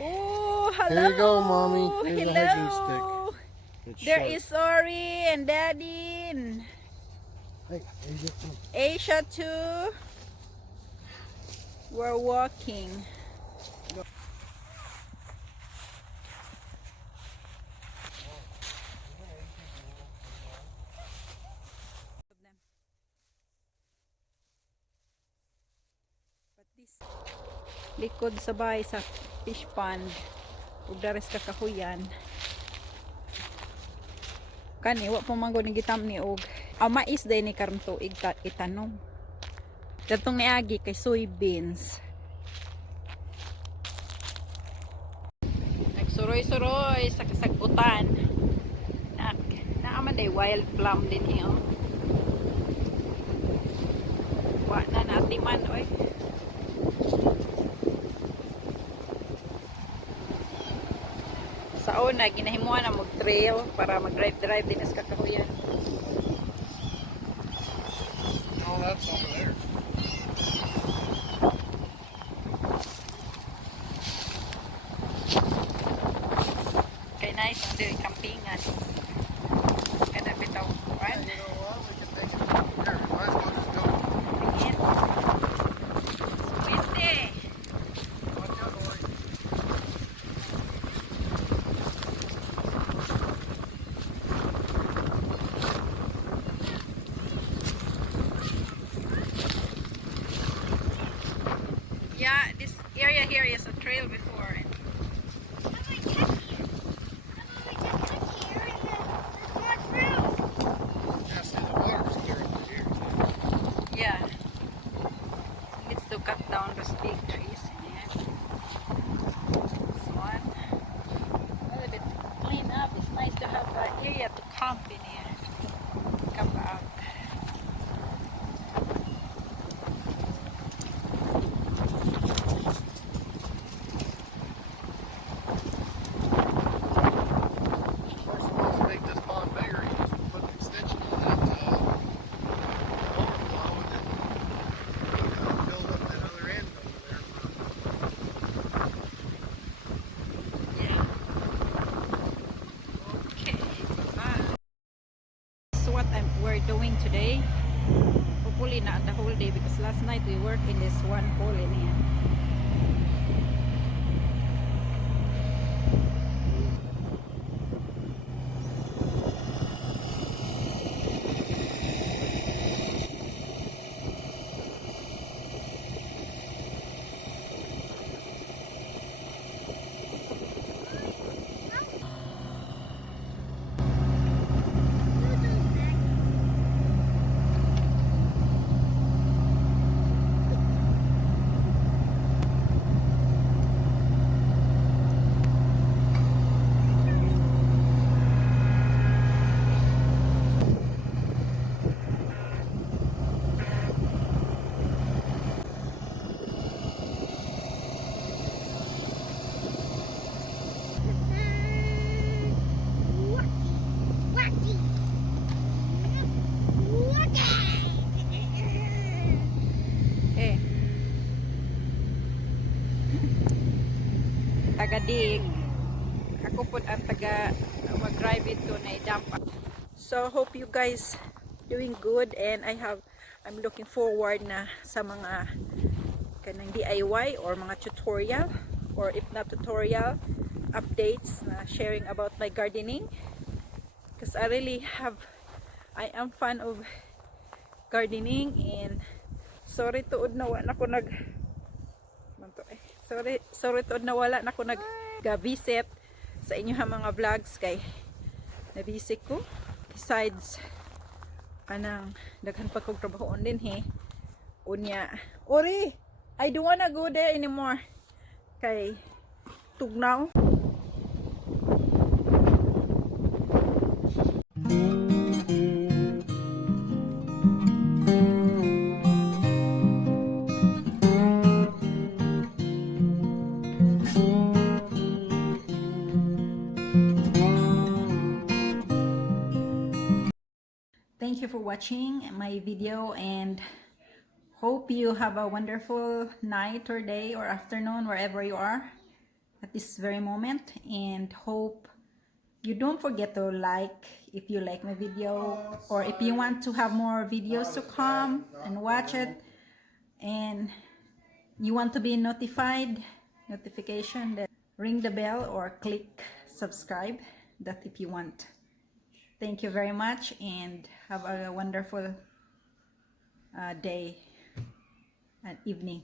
Oh, hello. Here you go, Mommy. Here's a hiking stick. Hello. It's There sharp. is Ori and Daddy and Hey, Asia, come. Asia too. We're walking. Likod sa bahay sa fish pond ug dares ka kahuyan kani wa pa manggod ni gitam ni og mais day ni karon tuig itanom datong niagi kay soybeans nagsuroy-suroy sa kasagutan naaman day wild plum din hiyo wa na natiman oy. Sa una, ginahimuan na mag-trail para mag-drive-drive din sa kakahuyan. Oh, that's over there. Kay nice ang dili campingan. Kada bitaw kuan. You know what? We can take it from here. Might as well just go. Tingin. Swinte. Watch out, Ori. Yeah, this area here is a trail before. Yeah, see, the water's clear up to here, too. Yeah. It's to cut down those big trees. Yeah. This one. A little bit clean up. It's nice to have an area to camp in here. Camp out. Of course, if you want to make this pond bigger, you just put an extension on that overflow and then build up that other end over there. Yeah. Okay. So what we're doing today, hopefully not the whole day because last night we worked in this one hole in here. Okay. Taga-dig. Ako po ang taga mag-drive ito na idampa. So hope you guys doing good and I'm looking forward na sa mga kanang DIY or mga tutorial or if not tutorial updates na sharing about my gardening because I am fan of gardening and sorry tuod na wala ko sorry tuod na wala na ko nag-visit sa inyo mga vlogs kay na-busy ko besides kanang daghan pa kong trabahoon din unya Ori I don't wanna go there anymore kay tugnaw. Thank you for watching my video and hope you have a wonderful night or day or afternoon wherever you are. at this very moment, and hope you don't forget to like if you like my video, or if you want to have more videos to come and watch it, and you want to be notification, that ring the bell or click subscribe, that if you want. Thank you very much, and have a wonderful day and evening.